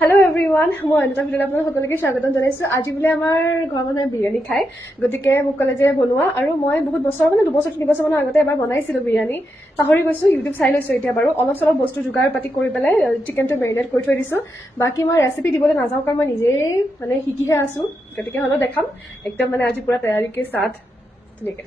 Hello everyone, মই অনিতা ভিডিঅ'ত আপোনালোক সকলোকে স্বাগতম জনাইছো। আজি বোলে আমাৰ ঘৰৰ মানুহে বিৰিয়ানী খায়, গতিকে মোক ক'লে যে বনোৱা। আৰু মই বহুত বছৰ 2-3 বছৰ মানৰ আগতে এবাৰ বনাইছিলো বিৰিয়ানী, পাহৰি গৈছো। ইউটিউব চাই লৈছো এতিয়া বাৰু, অলপ চলপ বস্তু যোগাৰ পাতি কৰি পেলাই চিকেনটো মেৰিনেট কৰি থৈ দিছো। বাকী মই ৰেচিপি দিবলৈ নাযাওঁ, কাৰণ মই নিজেই শিকিহে আছো, গতিকে হ'লেও দেখাম একদম আজি পুৰা তৈয়াৰীকে সাথ ধুনীয়াকৈ।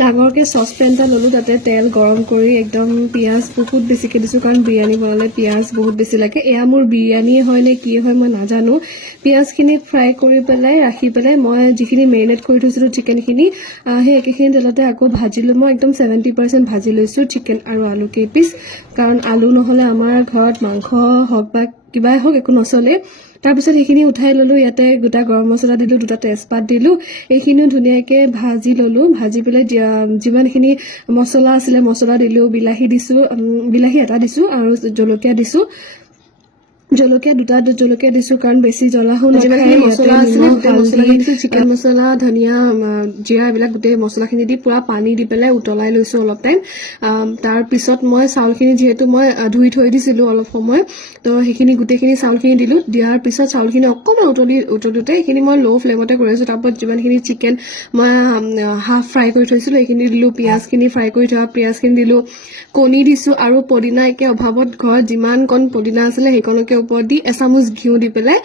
ডাঙৰকে চচপেন এটা ললো, তাতে তেল গৰম কৰি একদম পিঁয়াজ বহুত বেছিকৈ দিছোঁ, কাৰণ বিৰিয়ানী বনালে পিঁয়াজ বহুত বেছি লাগে। এয়া মোৰ বিৰিয়ানীয়ে হয় নে কি হয় মই নাজানো। পিঁয়াজখিনি ফ্ৰাই কৰি পেলাই ৰাখি পেলাই মই যিখিনি মেৰিনেট কৰি থৈছিলোঁ চিকেনখিনি, সেই একেখিনি তেলতে আকৌ ভাজিলোঁ। মই একদম 70% ভাজি লৈছোঁ চিকেন আৰু আলু কেইপিচ, কাৰণ আলু নহ'লে আমাৰ ঘৰত মাংস হওক বা কিবাই হওক একো নচলে। তাৰপিছত সেইখিনি উঠাই ললোঁ, ইয়াতে গোটা গৰম মছলা দিলোঁ, 2টা তেজপাত দিলোঁ, এইখিনিও ধুনীয়াকৈ ভাজি ললোঁ। ভাজি পেলাই যিমানখিনি মছলা আছিলে মছলা দিলোঁ, বিলাহী এটা দিছোঁ আৰু জলকীয়া দিছোঁ। দুটা জলকীয়া দিছোঁ, কাৰণ বেছি জ্বলা হোৱা নাখায়। মছলা আছিলে মছলাখিনি দিছোঁ, চিকেন মছলা, ধনিয়া, জিৰা, এইবিলাক গোটেই মছলাখিনি দি পুৰা পানী দি পেলাই উতলাই লৈছোঁ অলপ টাইম। তাৰপিছত মই চাউলখিনি যিহেতু মই ধুই থৈ দিছিলোঁ অলপ সময়, তো সেইখিনি গোটেইখিনি চাউলখিনি দিলোঁ। দিয়াৰ পিছত চাউলখিনি অকণমান উতলোতে এইখিনি মই ল' ফ্লেমতে কৰি আছোঁ। তাৰপৰত যিমানখিনি চিকেন মই হাফ ফ্ৰাই কৰি থৈছিলোঁ সেইখিনি দিলোঁ, পিঁয়াজখিনি ফ্ৰাই কৰি থোৱা পিঁয়াজখিনি দিলোঁ, কণী দিছোঁ, আৰু পদিনা একে অভাৱত ঘৰত যিমান কণ পদিনা আছিলে সেইকণকে ওপৰত দি এচামুচ ঘিউ দি পেলাই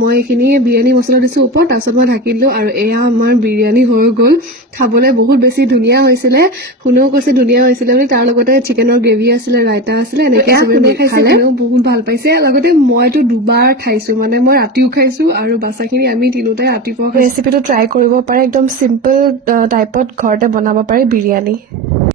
মই এইখিনি বিৰিয়ানী মছলা দিছোঁ ওপৰত। তাৰপিছত মই ঢাকি দিলোঁ, আৰু এয়া আমাৰ বিৰিয়ানী হৈ গ'ল। খাবলৈ বহুত বেছি ধুনীয়া হৈছিলে, শুনেও কৈছে ধুনীয়া হৈছিলে বুলি। তাৰ লগতে চিকেনৰ গ্ৰেভি আছিলে, ৰাইতা আছিলে, এনেকৈ শুনে খাইছে, শুনেও বহুত ভাল পাইছে। লগতে মইতো দুবাৰ খাইছোঁ, মই ৰাতিও খাইছোঁ আৰু বাচাখিনি আমি তিনিওটাই ৰাতিপুৱা খাইছোঁ। ৰেচিপিটো ট্ৰাই কৰিব পাৰে, একদম চিম্পল টাইপত ঘৰতে বনাব পাৰি বিৰিয়ানী।